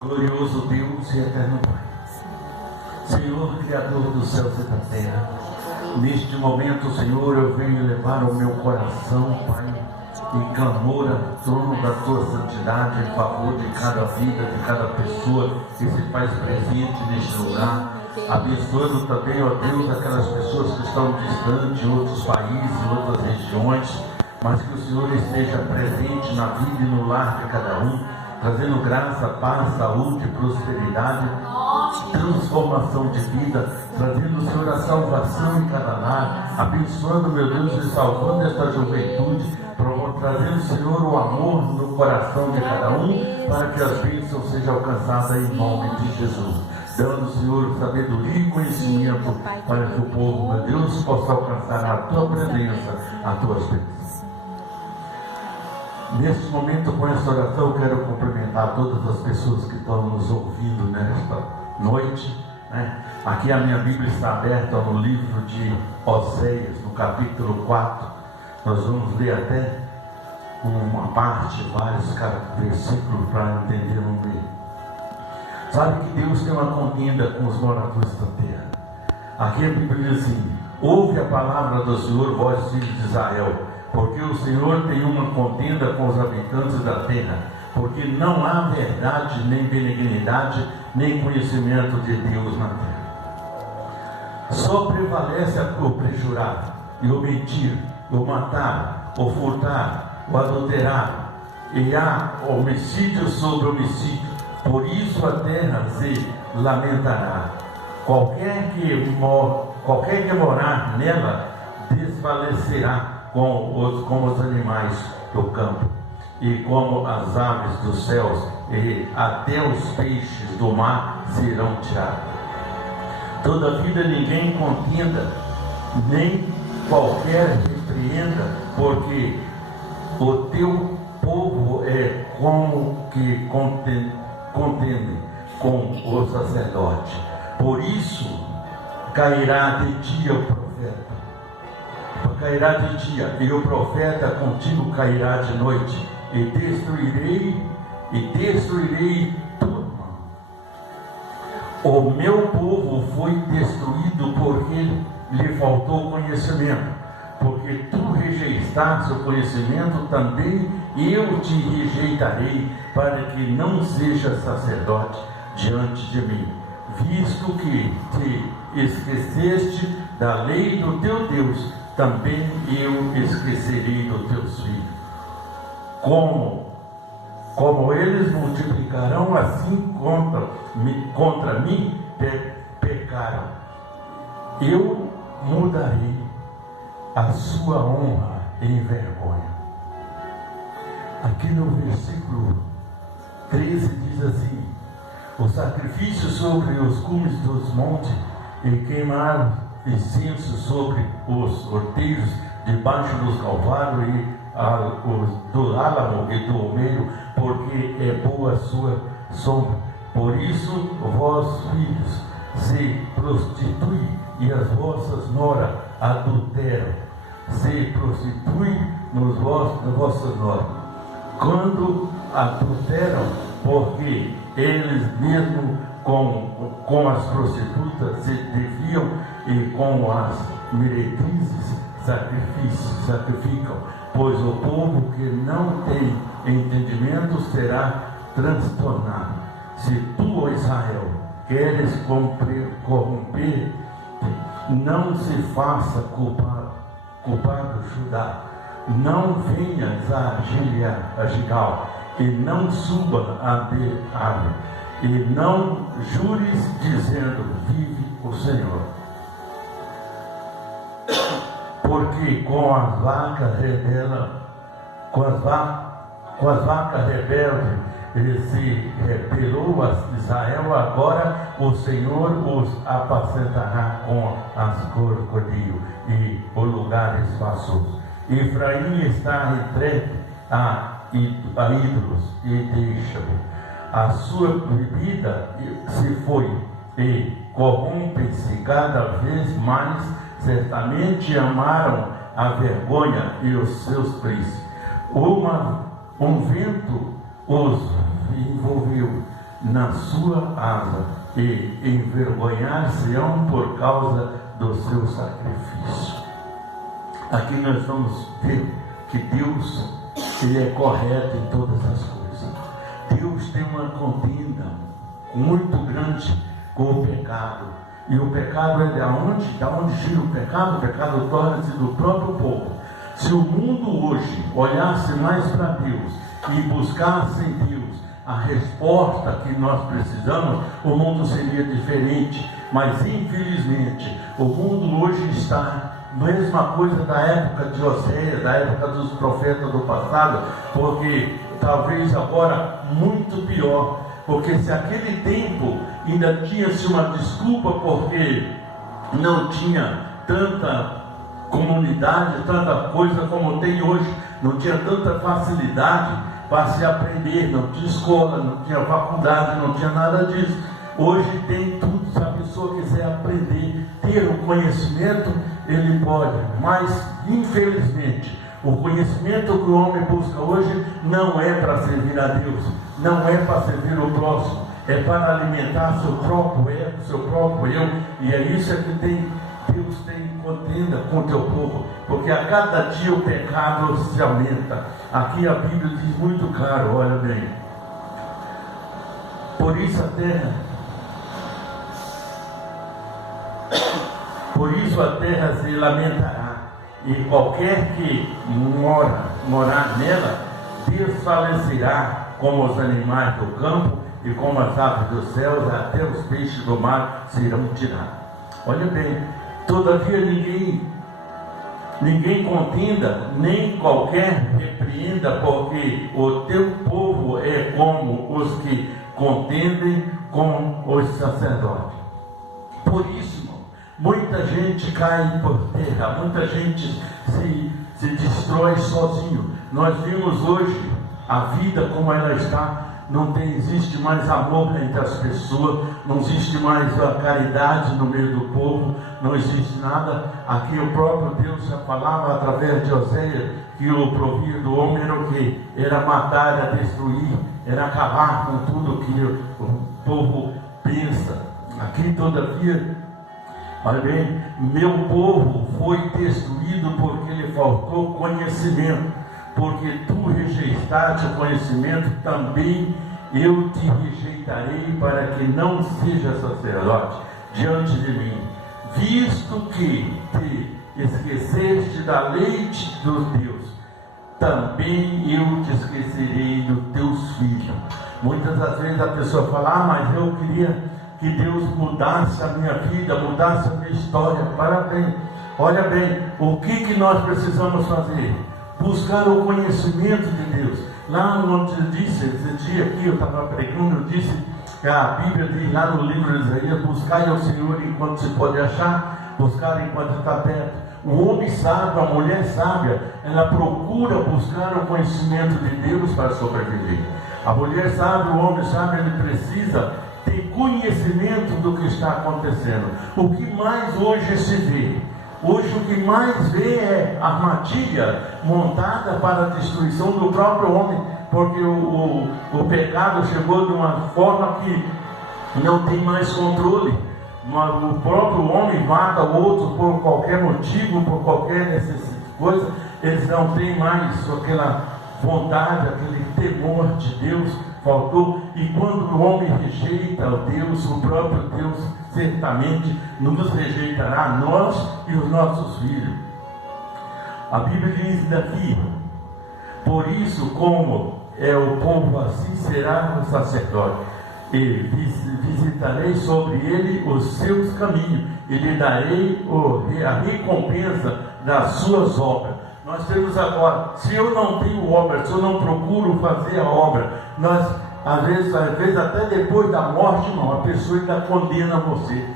Glorioso Deus e eterno Pai, Senhor, Criador dos céus e da terra, neste momento, Senhor, eu venho levar o meu coração, Pai, em clamor ao trono da Tua santidade, em favor de cada vida, de cada pessoa que se faz presente neste lugar, abençoando também, ó Deus, aquelas pessoas que estão distantes, em outros países, em outras regiões, mas que o Senhor esteja presente na vida e no lar de cada um, trazendo graça, paz, saúde, prosperidade, transformação de vida, trazendo, Senhor, a salvação em cada lar, abençoando, meu Deus, e salvando esta juventude, trazendo, Senhor, o amor no coração de cada um, para que as bênçãos sejam alcançadas em nome de Jesus. Dando, Senhor, sabedoria e conhecimento para que o povo, meu Deus, possa alcançar a Tua presença, as Tuas bênçãos. Neste momento, com esta oração, eu quero cumprimentar todas as pessoas que estão nos ouvindo nesta noite, né? Aqui a minha Bíblia está aberta no livro de Oséias, no capítulo 4. Nós vamos ler até uma parte, vários versículos para entender no meio. Sabe que Deus tem uma contenda com os moradores da terra. Aqui a Bíblia diz assim: ouve a palavra do Senhor, vós filhos de Israel, porque o Senhor tem uma contenda com os habitantes da terra, porque não há verdade, nem benignidade, nem conhecimento de Deus na terra. Só prevalece o prejurar, e o mentir, o matar, o furtar, o adulterar, e há homicídio sobre homicídio. Por isso a terra se lamentará. Qualquer que morar nela desfalecerá como os animais do campo, e como as aves dos céus, e até os peixes do mar serão tirados. Todavia ninguém contenda, nem qualquer repreenda, porque o teu povo é como que contende com o sacerdote. Por isso cairá de dia o profeta, cairá de dia, e o profeta contigo cairá de noite, e destruirei tua mão. O meu povo foi destruído porque lhe faltou conhecimento, porque tu rejeitaste o conhecimento, também eu te rejeitarei, para que não sejas sacerdote diante de mim, visto que te esqueceste da lei do teu Deus, também eu esquecerei dos teus filhos. Como eles multiplicarão, assim contra mim pecaram, eu mudarei a sua honra em vergonha. Aqui no versículo 13 diz assim: o sacrifício sobre os cumes dos montes, e queimar incenso sobre os orteiros debaixo dos calvários e do álamo e do almeiro, porque é boa a sua sombra. Por isso vós filhos se prostituem, e as vossas noras adulteram, se prostituem nos vossas noras, quando adulteram, porque eles mesmos com as prostitutas se desviam, e com as meretrizes sacrificam. Pois o povo que não tem entendimento será transtornado. Se tu, ó Israel, queres corromper, não se faça culpado Judá. Não venhas a Gigal, e não suba a Beer, e não jures dizendo: vive o Senhor. Porque com as vacas rebeldes ele se rebelou a Israel, agora o Senhor os apacentará com as cordeiros e o lugar espaçoso. Efraim está entregue a ídolos, e deixa-o. A sua bebida se foi, e corrompe-se cada vez mais. Certamente amaram a vergonha e os seus príncipes. Um vento os envolveu, na sua asa e envergonhar-se-ão por causa do seu sacrifício. Aqui nós vamos ver que Deus, Ele é correto em todas as coisas. Deus tem uma contenda muito grande com o pecado. E o pecado é de onde gira o pecado torna-se do próprio povo. Se o mundo hoje olhasse mais para Deus e buscasse em Deus a resposta que nós precisamos, o mundo seria diferente. Mas infelizmente, o mundo hoje está mesma coisa da época de Oséias, da época dos profetas do passado, porque talvez agora muito pior, porque se aquele tempo ainda tinha-se uma desculpa porque não tinha tanta comunidade, tanta coisa como tem hoje, não tinha tanta facilidade para se aprender, não tinha escola, não tinha faculdade, não tinha nada disso. Hoje tem tudo, se a pessoa quiser aprender, ter o conhecimento, ele pode, mas infelizmente o conhecimento que o homem busca hoje não é para servir a Deus, não é para servir o próximo, é para alimentar seu próprio ego, seu próprio eu, e é isso que Deus tem contenda com o teu povo, porque a cada dia o pecado se aumenta. Aqui a Bíblia diz muito claro, olha bem, por isso a terra se lamentará, e qualquer que morar nela desfalecerá, como os animais do campo e como as aves dos céus, até os peixes do mar serão tirados. Olha bem, todavia ninguém contenda, nem qualquer repreenda, porque o teu povo é como os que contendem com os sacerdotes. Por isso, muita gente cai por terra, muita gente se destrói sozinho. Nós vimos hoje a vida como ela está. Não existe mais amor entre as pessoas, não existe mais a caridade no meio do povo, não existe nada. Aqui o próprio Deus já falava através de Oséias que o provir do homem era o quê? Era matar, era destruir, era acabar com tudo que o povo pensa. Aqui, todavia, olha bem, meu povo foi destruído porque lhe faltou conhecimento. Porque tu rejeitaste o conhecimento, também eu te rejeitarei, para que não seja sacerdote diante de mim. Visto que te esqueceste da lei dos Deus, também eu te esquecerei dos teus filhos. Muitas das vezes a pessoa fala, mas eu queria que Deus mudasse a minha vida, mudasse a minha história. Parabéns. Olha bem, o que nós precisamos fazer? Buscar o conhecimento de Deus. Lá onde disse, esse dia aqui eu estava pregando, eu disse que a Bíblia diz lá no livro de Isaías, buscai ao Senhor enquanto se pode achar, buscar enquanto está perto. O homem sábio, a mulher sábia, ela procura buscar o conhecimento de Deus para sobreviver. A mulher sábia, o homem sábio, ele precisa ter conhecimento do que está acontecendo. O que mais hoje se vê? Hoje o que mais vê é armadilha montada para a destruição do próprio homem, porque o pecado chegou de uma forma que não tem mais controle. O próprio homem mata o outro por qualquer motivo, por qualquer necessidade, coisa. Eles não têm mais aquela vontade, aquele temor de Deus. Faltou. E quando o homem rejeita o Deus, o próprio Deus certamente nos rejeitará, nós e os nossos filhos. A Bíblia diz daqui, por isso como é o povo, assim será o sacerdote, e visitarei sobre ele os seus caminhos, e lhe darei a recompensa das suas obras. Nós temos agora, se eu não tenho obra, se eu não procuro fazer a obra, nós, às vezes até depois da morte, irmão, a pessoa ainda condena você.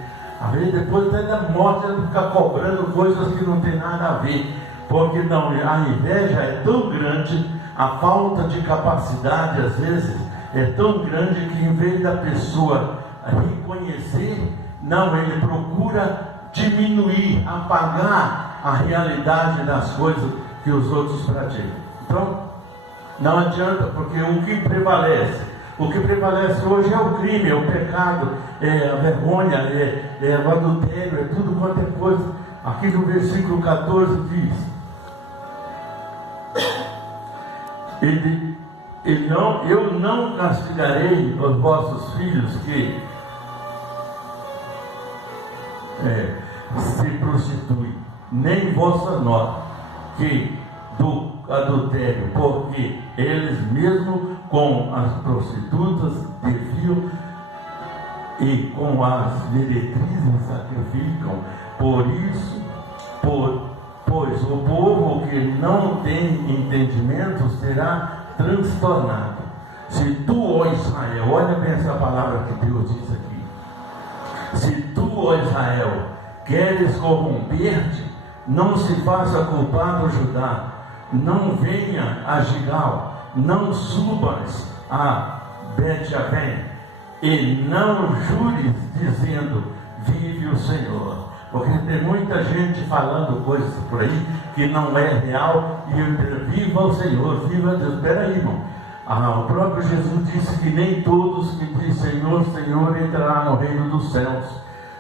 Às vezes depois até da morte ela fica cobrando coisas que não tem nada a ver. Porque não, a inveja é tão grande, a falta de capacidade às vezes é tão grande que em vez da pessoa reconhecer, não, ele procura diminuir, apagar a realidade das coisas que os outros praticam. Então, não adianta, porque o que prevalece? O que prevalece hoje é o crime, é o pecado, é a vergonha, é o adultério, é tudo quanto é coisa. Aqui no versículo 14 diz: eu não castigarei os vossos filhos que se prostituem, nem vossa nora que do adultério, porque eles mesmo com as prostitutas desviam e com as meretrizes sacrificam. Por isso, pois o povo que não tem entendimento será transtornado. Se tu, ó Israel, olha bem essa palavra que Deus diz aqui: se tu, ó Israel, queres corromper-te, não se faça culpado Judá, não venha a Gigal, não subas a Bet-Avém, e não jures dizendo: vive o Senhor. Porque tem muita gente falando coisas por aí que não é real, e viva o Senhor, viva Deus. Espera aí, irmão. O próprio Jesus disse que nem todos que dizem Senhor, Senhor entrará no reino dos céus.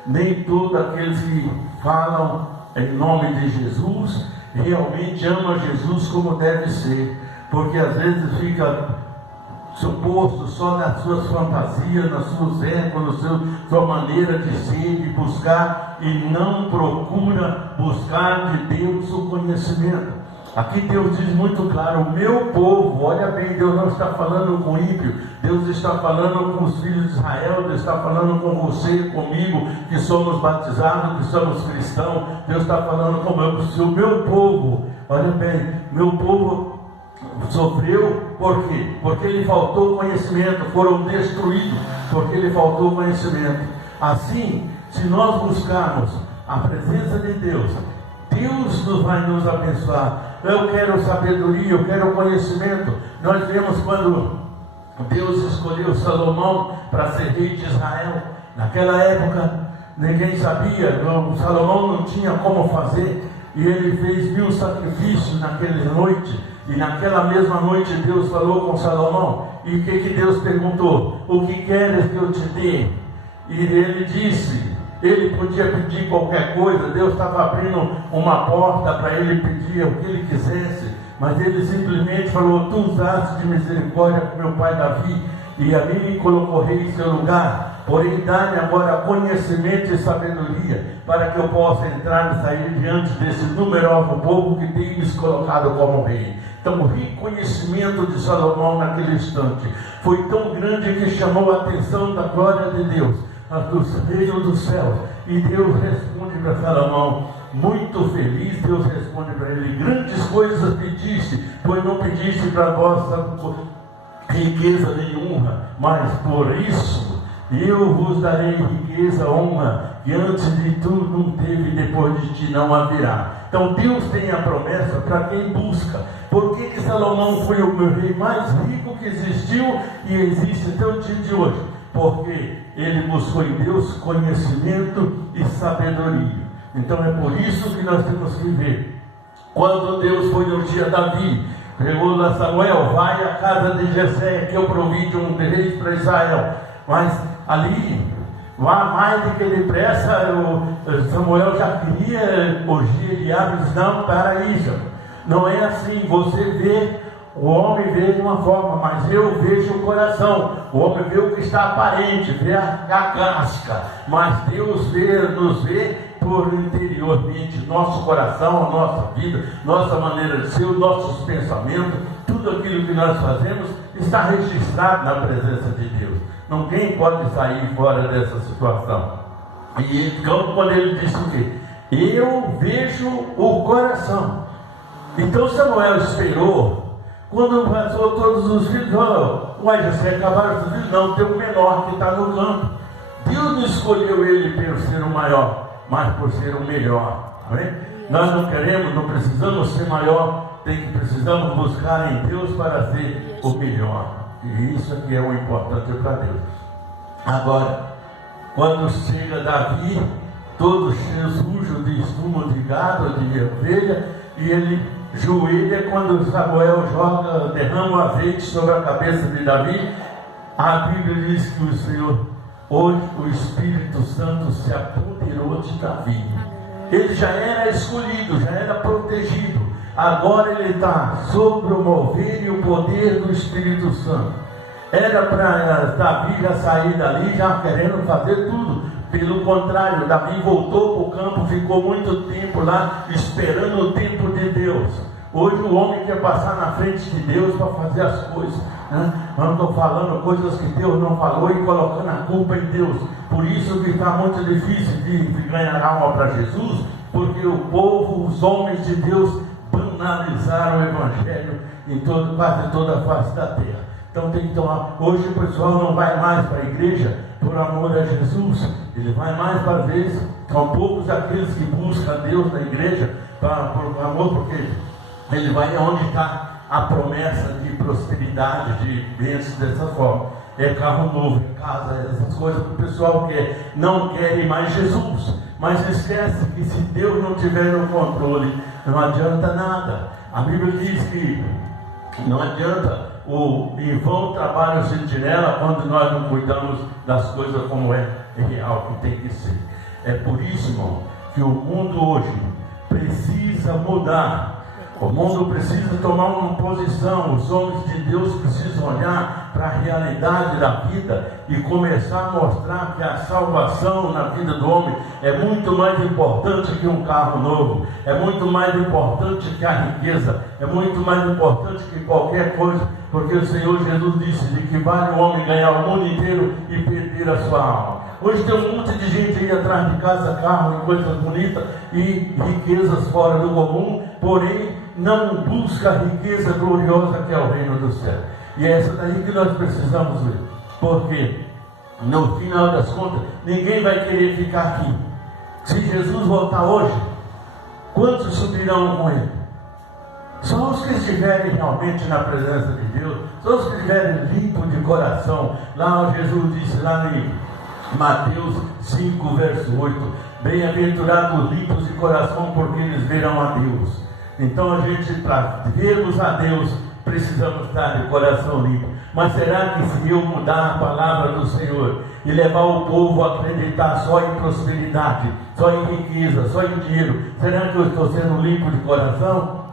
Nem todos aqueles que falam em nome de Jesus realmente amam Jesus como deve ser, porque às vezes fica suposto só nas suas fantasias, nas suas épocas, na sua maneira de ser, de buscar, e não procura buscar de Deus o conhecimento. Aqui Deus diz muito claro: o meu povo, olha bem, Deus não está falando com ímpio, Deus está falando com os filhos de Israel, Deus está falando com você, comigo, que somos batizados, que somos cristãos. Deus está falando com o meu povo, olha bem, meu povo sofreu, por quê? Porque lhe faltou conhecimento, foram destruídos, porque lhe faltou conhecimento. Assim, se nós buscarmos a presença de Deus, Deus vai nos abençoar. Eu quero sabedoria, eu quero conhecimento. Nós vemos quando Deus escolheu Salomão para ser rei de Israel. Naquela época, ninguém sabia, Salomão não tinha como fazer, e ele fez 1000 sacrifícios naquela noite. E naquela mesma noite Deus falou com Salomão. E o que Deus perguntou? O que queres que eu te dê? E ele disse, ele podia pedir qualquer coisa. Deus estava abrindo uma porta para ele pedir o que ele quisesse, mas ele simplesmente falou: tu usaste de misericórdia com meu pai Davi, e a mim me colocou rei em seu lugar, porém dá-me agora conhecimento e sabedoria, para que eu possa entrar e sair diante desse numeroso povo que tem me colocado como rei. Então o reconhecimento de Salomão naquele instante foi tão grande que chamou a atenção da glória de Deus, do reino dos céus. E Deus responde para Salomão, muito feliz. Deus responde para ele: grandes coisas pediste, pois não pediste para vossa riqueza nem honra, mas por isso eu vos darei riqueza, honra, que antes de tu não teve, depois de ti não haverá. Então Deus tem a promessa para quem busca. Por que Salomão foi o meu rei mais rico que existiu e existe até o dia de hoje? Porque ele buscou em Deus conhecimento e sabedoria. Então é por isso que nós temos que ver. Quando Deus foi no dia Davi, pregou a Samuel: vai à casa de Jessé, que eu provide um rei para Israel. Mas ali, lá mais do que depressa, Samuel já queria ungir Eliabe. Diz: não, para aí, não é assim. Você vê, o homem vê de uma forma, mas eu vejo o coração. O homem vê o que está aparente, vê a casca, mas Deus nos vê por interiormente, nosso coração, a nossa vida, nossa maneira de ser, os nossos pensamentos, tudo aquilo que nós fazemos está registrado na presença de Deus. Ninguém pode sair fora dessa situação. E então, quando ele disse o quê? Eu vejo o coração. Então Samuel esperou. Quando passou todos os filhos, uai, já se acabaram os filhos? Não, tem o menor que está no campo. Deus não escolheu ele por ser o maior, mas por ser o melhor. Amém? Nós não queremos, não precisamos ser maior, precisamos buscar em Deus para ser o melhor. E isso aqui é o importante para Deus. Agora, quando chega Davi, todo cheio sujo de estumo de gado, de ovelha, e ele joelha, quando Samuel derrama o azeite sobre a cabeça de Davi, A Bíblia diz que o Senhor, hoje o Espírito Santo se apoderou de Davi. Ele já era escolhido, já era protegido. Agora ele está sob o mover e o poder do Espírito Santo. Era para Davi já sair dali, já querendo fazer tudo. Pelo contrário, Davi voltou para o campo, ficou muito tempo lá, esperando o tempo de Deus. Hoje o homem quer passar na frente de Deus para fazer as coisas, né? Andam falando coisas que Deus não falou e colocando a culpa em Deus. Por isso que está muito difícil de ganhar alma para Jesus, porque o povo, os homens de Deus, banalizaram o Evangelho em quase toda a face da terra. Então tem que tomar. Hoje o pessoal não vai mais para a igreja por amor a Jesus. Ele vai mais para vezes. São poucos aqueles que buscam Deus na igreja por amor, porque ele vai onde está a promessa de prosperidade, de bênçãos dessa forma. É carro novo, é casa, essas coisas que o pessoal quer. Não querem mais Jesus. Mas esquece que se Deus não tiver no controle, não adianta nada. A Bíblia diz que não adianta em vão trabalha o sentinela quando nós não cuidamos das coisas como é real, que tem que ser. É por isso, irmão, que o mundo hoje precisa mudar. O mundo precisa tomar uma posição. Os homens de Deus precisam olhar para a realidade da vida e começar a mostrar que a salvação na vida do homem é muito mais importante que um carro novo, é muito mais importante que a riqueza, é muito mais importante que qualquer coisa, porque o Senhor Jesus disse de que vale o homem ganhar o mundo inteiro e perder a sua alma. Hoje tem um monte de gente aí atrás de casa, carro e coisas bonitas e riquezas fora do comum, porém não busca a riqueza gloriosa que é o reino do céu. E é essa daí que nós precisamos ver, porque no final das contas ninguém vai querer ficar aqui. Se Jesus voltar hoje, quantos subirão com ele? Só os que estiverem realmente na presença de Deus, só os que estiverem limpos de coração. Lá Jesus disse lá em Mateus 5, verso 8: bem-aventurados limpos de coração, porque eles verão a Deus. Então a gente, para vermos a Deus, precisamos estar de coração limpo. Mas será que se eu mudar a palavra do Senhor e levar o povo a acreditar só em prosperidade, só em riqueza, só em dinheiro, será que eu estou sendo limpo de coração?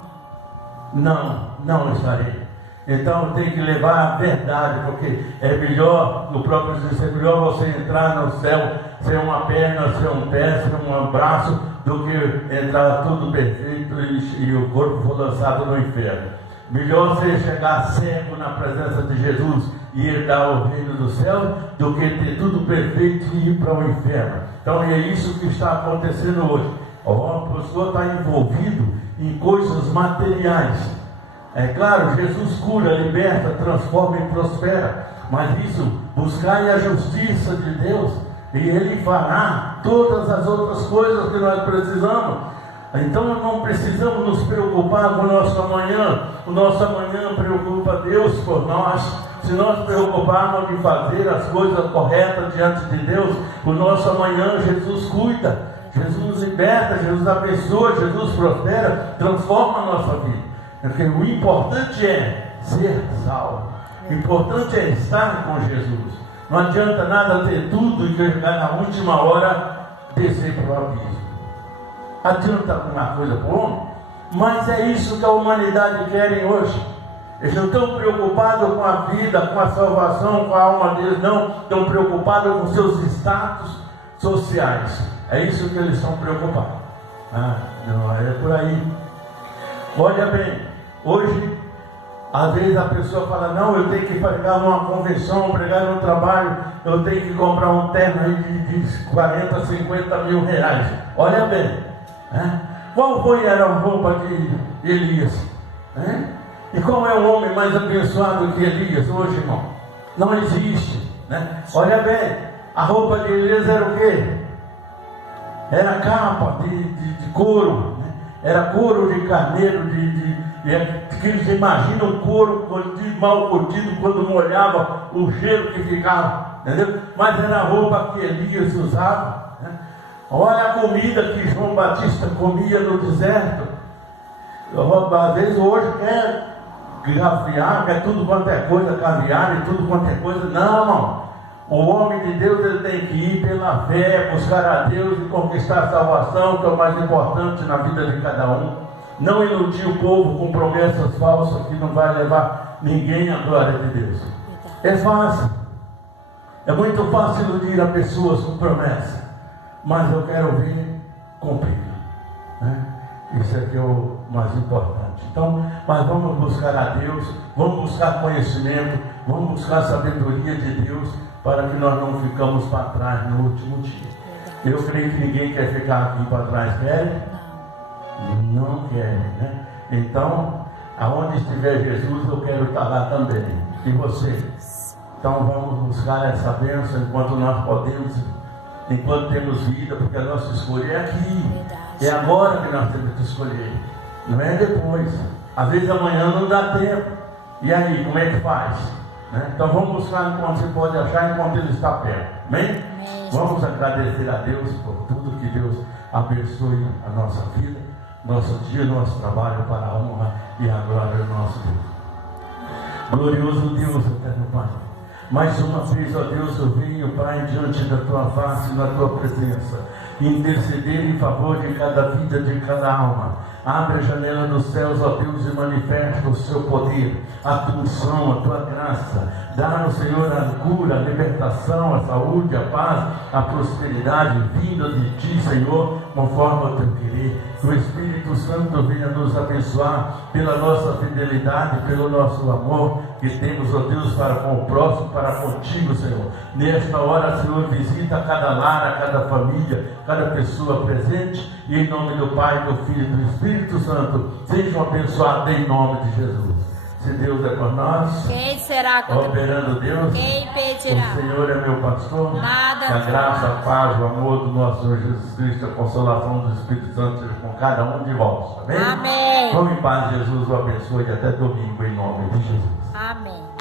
Não estarei. Então tem que levar a verdade, porque é melhor, no próprio Jesus, é melhor você entrar no céu sem uma perna, sem um pé, sem um braço, do que entrar tudo perfeito e o corpo for lançado no inferno. Melhor você chegar cego na presença de Jesus e herdar o reino do céu, do que ter tudo perfeito e ir para o inferno. Então é isso que está acontecendo hoje. A pessoa está envolvido em coisas materiais. É claro, Jesus cura, liberta, transforma e prospera. Mas isso, buscai a justiça de Deus, e Ele fará todas as outras coisas que nós precisamos. Então não precisamos nos preocupar com o nosso amanhã. O nosso amanhã preocupa Deus por nós. Se nós preocuparmos de fazer as coisas corretas diante de Deus, o nosso amanhã Jesus cuida, Jesus liberta, Jesus abençoa, Jesus prospera, transforma a nossa vida. Porque o importante é ser salvo. O importante é estar com Jesus. Não adianta nada ter tudo e chegar na última hora descer para o abismo. Adianta alguma coisa para o homem? Mas é isso que a humanidade quer hoje. Eles não estão preocupados com a vida, com a salvação, com a alma deles, não. Estão preocupados com seus status sociais. É isso que eles estão preocupados. Não é por aí. Olha bem, hoje, às vezes a pessoa fala: não, eu tenho que pregar numa convenção, pregar no trabalho, eu tenho que comprar um terno aí de 40, 50 mil reais. Olha bem, qual era a roupa de Elias? E qual é o homem mais abençoado que Elias hoje, irmão? Não existe. Olha bem, a roupa de Elias era o quê? Era capa de couro, era couro de carneiro, que eles imaginam couro curtido, mal curtido, quando molhava o cheiro que ficava, entendeu? Mas era a roupa que Elias usava. Olha a comida que João Batista comia no deserto. Às vezes hoje quer caviar, que é tudo quanto é coisa, caviar e tudo quanto é coisa. Não, irmão. O homem de Deus, ele tem que ir pela fé, buscar a Deus e conquistar a salvação, que é o mais importante na vida de cada um. Não iludir o povo com promessas falsas que não vai levar ninguém à glória de Deus. É fácil. É muito fácil iludir as pessoas com promessas, mas eu quero ver cumprir, né? Isso é que é o mais importante. Então, mas vamos buscar a Deus, vamos buscar conhecimento, vamos buscar a sabedoria de Deus, para que nós não ficamos para trás no último dia. Eu creio que ninguém quer ficar aqui para trás, quer? Não quer, né? Então, aonde estiver Jesus, eu quero estar lá também. E você? Então vamos buscar essa bênção enquanto nós podemos, enquanto temos vida, porque a nossa escolha é aqui. É agora que nós temos que escolher, não é depois. Às vezes amanhã não dá tempo. E aí, como é que faz? Né? Então vamos buscar enquanto você pode achar, enquanto Ele está perto. Amém? Vamos agradecer a Deus por tudo, que Deus abençoe a nossa vida, nosso dia, nosso trabalho, para a honra e a glória do nosso Deus. Glorioso Deus, eterno Pai. Mais uma vez, ó Deus, eu venho, Pai, diante da Tua face, na Tua presença, interceder em favor de cada vida, de cada alma. Abre a janela dos céus, ó Deus, e manifesta o Seu poder, a Tua unção, a Tua graça. Dá-nos, Senhor, a cura, a libertação, a saúde, a paz, a prosperidade vinda de Ti, Senhor, conforme o Teu querer. Que o Espírito Santo venha nos abençoar pela nossa fidelidade, pelo nosso amor que temos, ó Deus, para com o próximo, para contigo, Senhor. Nesta hora, Senhor, visita cada lar, a cada família, cada pessoa presente, e em nome do Pai, do Filho e do Espírito Santo, sejam abençoados em nome de Jesus. Se Deus é por nós, quem será contra operando Deus? Quem impedirá? O Senhor é meu pastor. Nada. Que a graça, a paz, o amor do nosso Senhor Jesus Cristo, a consolação do Espírito Santo seja com cada um de vós. Amém? Amém. Vamos em paz, Jesus o abençoe e até domingo em nome de Jesus. Amém.